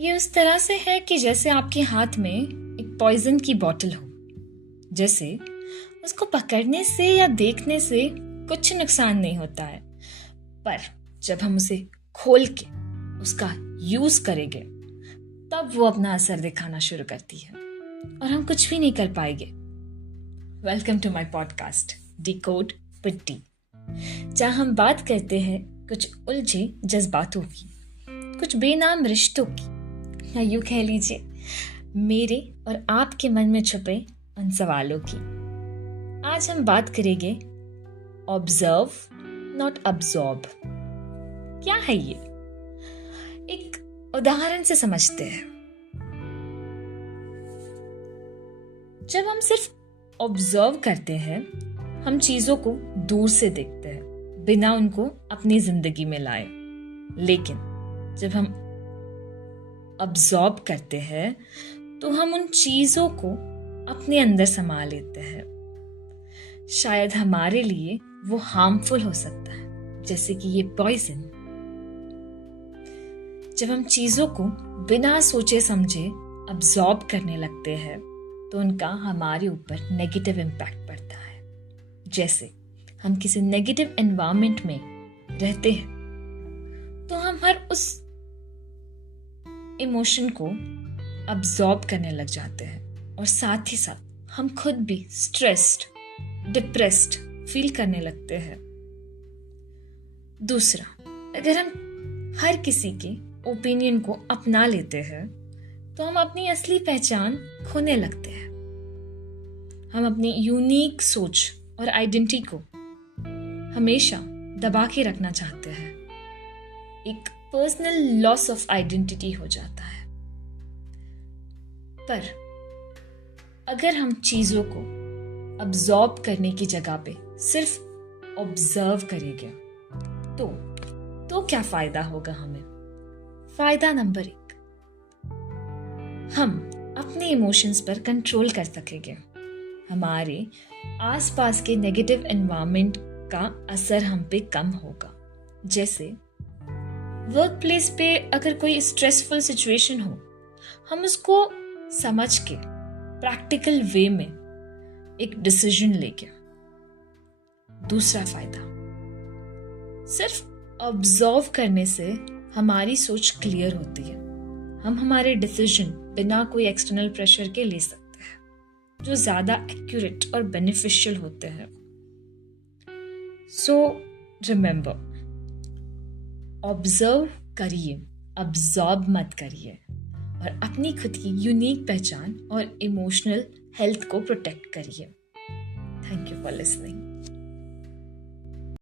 ये उस तरह से है कि जैसे आपके हाथ में एक पॉइजन की बोतल हो। जैसे उसको पकड़ने से या देखने से कुछ नुकसान नहीं होता है, पर जब हम उसे खोल के उसका यूज करेंगे तब वो अपना असर दिखाना शुरू करती है और हम कुछ भी नहीं कर पाएंगे। Welcome to my podcast decode with D, जहाँ हम बात करते हैं कुछ उलझे जज्बातों की, कुछ बेनाम रिश्तों की, या यूं कह लीजिए मेरे और आपके मन में छुपे उन सवालों की। आज हम बात करेंगे ऑब्जर्व नॉट अब्सॉर्ब। क्या है ये? एक उदाहरण से समझते हैं। जब हम सिर्फ ऑब्जर्व करते हैं, हम चीजों को दूर से देखते हैं बिना उनको अपनी जिंदगी में लाए। लेकिन जब हम अब्सॉर्ब करते हैं तो हम उन चीजों को अपने अंदर समा लेते हैं। शायद हमारे लिए वो हार्मफुल हो सकता है, जैसे कि ये पॉइजन। जब हम चीजों को बिना सोचे समझे अब्सॉर्ब करने लगते हैं तो उनका हमारे ऊपर नेगेटिव इम्पैक्ट पड़ता है। जैसे हम किसी नेगेटिव एनवायरनमेंट में रहते हैं तो हम हर उस इमोशन को अब्सॉर्ब करने लग जाते हैं और साथ ही साथ हम खुद भी स्ट्रेस्ड, डिप्रेस्ड फील करने लगते हैं। दूसरा, अगर हम हर किसी के ओपिनियन को अपना लेते हैं तो हम अपनी असली पहचान खोने लगते हैं। हम अपनी यूनिक सोच और आइडेंटिटी को हमेशा दबा के रखना चाहते हैं। एक पर्सनल लॉस ऑफ आइडेंटिटी हो जाता है। पर अगर हम चीजों को अब्सॉर्ब करने की जगह पे सिर्फ ऑब्जर्व करेंगे तो क्या फायदा होगा हमें? फायदा नंबर 1, हम अपने इमोशंस पर कंट्रोल कर सकेंगे। हमारे आसपास के नेगेटिव एनवायरनमेंट का असर हम पे कम होगा। जैसे वर्क प्लेस पे अगर कोई स्ट्रेसफुल सिचुएशन हो, हम उसको समझ के प्रैक्टिकल वे में एक डिसीजन लेके। दूसरा फायदा, सिर्फ ऑब्जर्व करने से हमारी सोच क्लियर होती है। हम हमारे डिसीजन बिना कोई एक्सटर्नल प्रेशर के ले सकते हैं, जो ज्यादा एक्यूरेट और बेनिफिशियल होते हैं। सो रिमेंबर, ऑब्जर्व करिए, अब्सॉर्ब मत करिए और अपनी खुद की यूनिक पहचान और इमोशनल हेल्थ को प्रोटेक्ट करिए। Thank you for listening.